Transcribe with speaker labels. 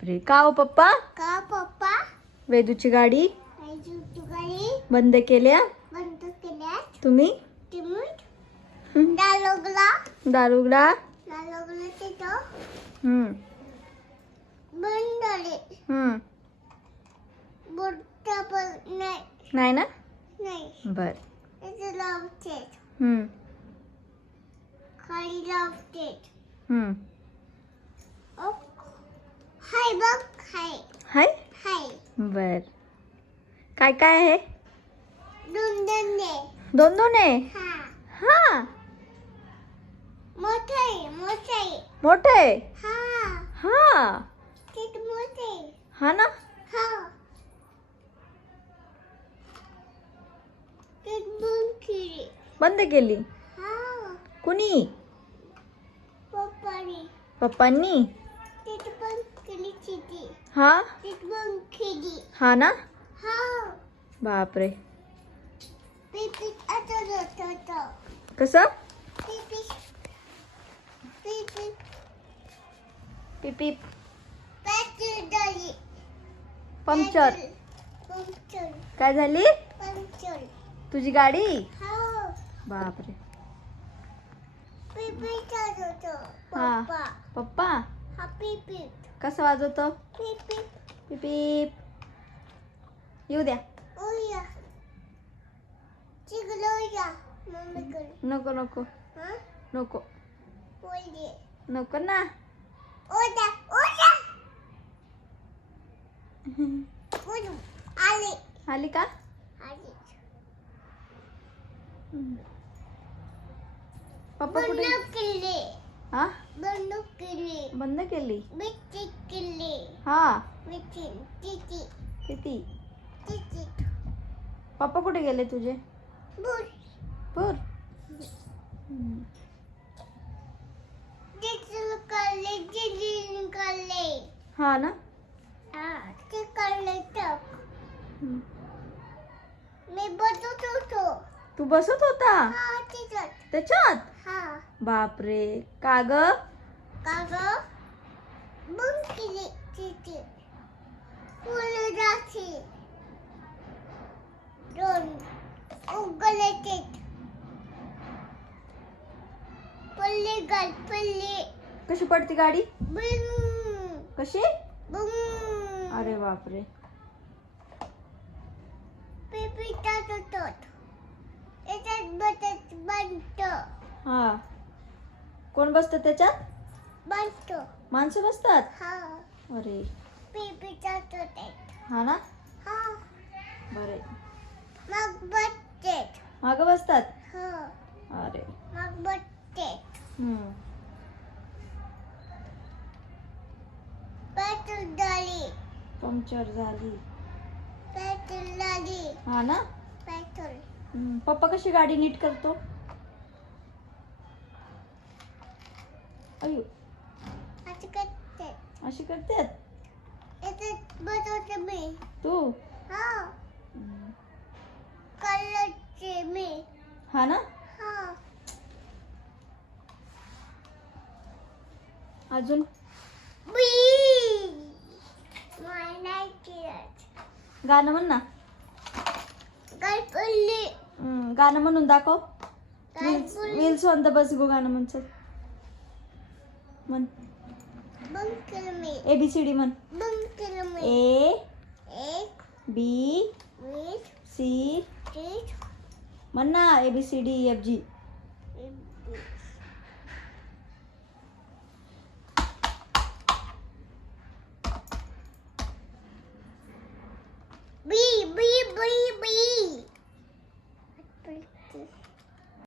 Speaker 1: बापरे. का हो पप्पा?
Speaker 2: का पप्पा?
Speaker 1: वेदूची गाडी? बंद केल्या?
Speaker 2: बंद केल्यात
Speaker 1: तुम्ही? हं.
Speaker 2: तिथं.
Speaker 1: हम्म
Speaker 2: बंद झाले
Speaker 1: हम्म
Speaker 2: बुट्टा पण नाही.
Speaker 1: नाही ना?
Speaker 2: नाही.
Speaker 1: बर.
Speaker 2: इथे लावते
Speaker 1: हम्म
Speaker 2: खाली लावते
Speaker 1: हम्म
Speaker 2: ओ हाय बघ हाय.
Speaker 1: हाय?
Speaker 2: हाय.
Speaker 1: बर. काय काय आहे?
Speaker 2: दोन दोन दे
Speaker 1: दोन दोन आहे?
Speaker 2: हा.
Speaker 1: हा.
Speaker 2: मोठे आहे, मोठे आहे.
Speaker 1: मोठं आहे?
Speaker 2: हा.
Speaker 1: हा.
Speaker 2: किती मोठे आहे.
Speaker 1: हा ना?
Speaker 2: हा. किती बुंकी
Speaker 1: बंद केली.
Speaker 2: हा.
Speaker 1: कुणी?
Speaker 2: पप्पानी.
Speaker 1: पप्पांनी?
Speaker 2: केली
Speaker 1: हा? हा ना?
Speaker 2: हा.
Speaker 1: बापरे. कसं?
Speaker 2: पिपी
Speaker 1: पंक्चर काय झाली? तुझी गाडी?
Speaker 2: हा.
Speaker 1: बापरे. हा.
Speaker 2: पप्पा
Speaker 1: पप्पा?
Speaker 2: हा पिपी
Speaker 1: कसं वाजवतो?
Speaker 2: पिपी
Speaker 1: पिपीप येऊ द्या. नको नको. नको. नको ना.
Speaker 2: आले.
Speaker 1: का? पप्पा कुठे? हा? बंद केली. हा. किती? पप्पा कुठे गेले तुझे? पूर हा ना?
Speaker 2: हा. मी बसत होतो.
Speaker 1: तू बसत होता?
Speaker 2: हा
Speaker 1: त्याच्यात?
Speaker 2: हा.
Speaker 1: बापरे. का ग? कशी पडती गाडी? कशी? अरे बापरे.
Speaker 2: पिपी टाट होतात याच्यात बटत बनत.
Speaker 1: हा. कोण बसत त्याच्यात?
Speaker 2: बनत
Speaker 1: माणसं बसतात?
Speaker 2: हा.
Speaker 1: अरे.
Speaker 2: पिपी टाट होतात
Speaker 1: हा ना?
Speaker 2: हा.
Speaker 1: बरे.
Speaker 2: मग बसते
Speaker 1: माग बसतात?
Speaker 2: हा.
Speaker 1: अरे.
Speaker 2: मग बसते
Speaker 1: हम्म.
Speaker 2: पेट्रोल डाली
Speaker 1: पंक्चर झाली.
Speaker 2: पेट्रोल डाली
Speaker 1: हा ना?
Speaker 2: पेट्रोल.
Speaker 1: हम्म. पप्पा कशी गाडी नीट करतो? अयो.
Speaker 2: असं करते.
Speaker 1: अशी करतेत?
Speaker 2: याच्यात बसवते मी.
Speaker 1: तू?
Speaker 2: हा.
Speaker 1: हम्म.
Speaker 2: कलरचे मी.
Speaker 1: हा ना?
Speaker 2: हा.
Speaker 1: अजून?
Speaker 2: बी माय नाही
Speaker 1: गाणं म्हण ना. हम्म, गाणं म्हणून दाखव. Wheels on the bus go गाणं म्हण चल म्हण
Speaker 2: बंद केलं मी
Speaker 1: ए बी सी डी म्हण
Speaker 2: बंद केलं मी
Speaker 1: ए
Speaker 2: एक
Speaker 1: बी
Speaker 2: वीस
Speaker 1: सी
Speaker 2: तीस
Speaker 1: म्हण ना A B C D F G
Speaker 2: B B B B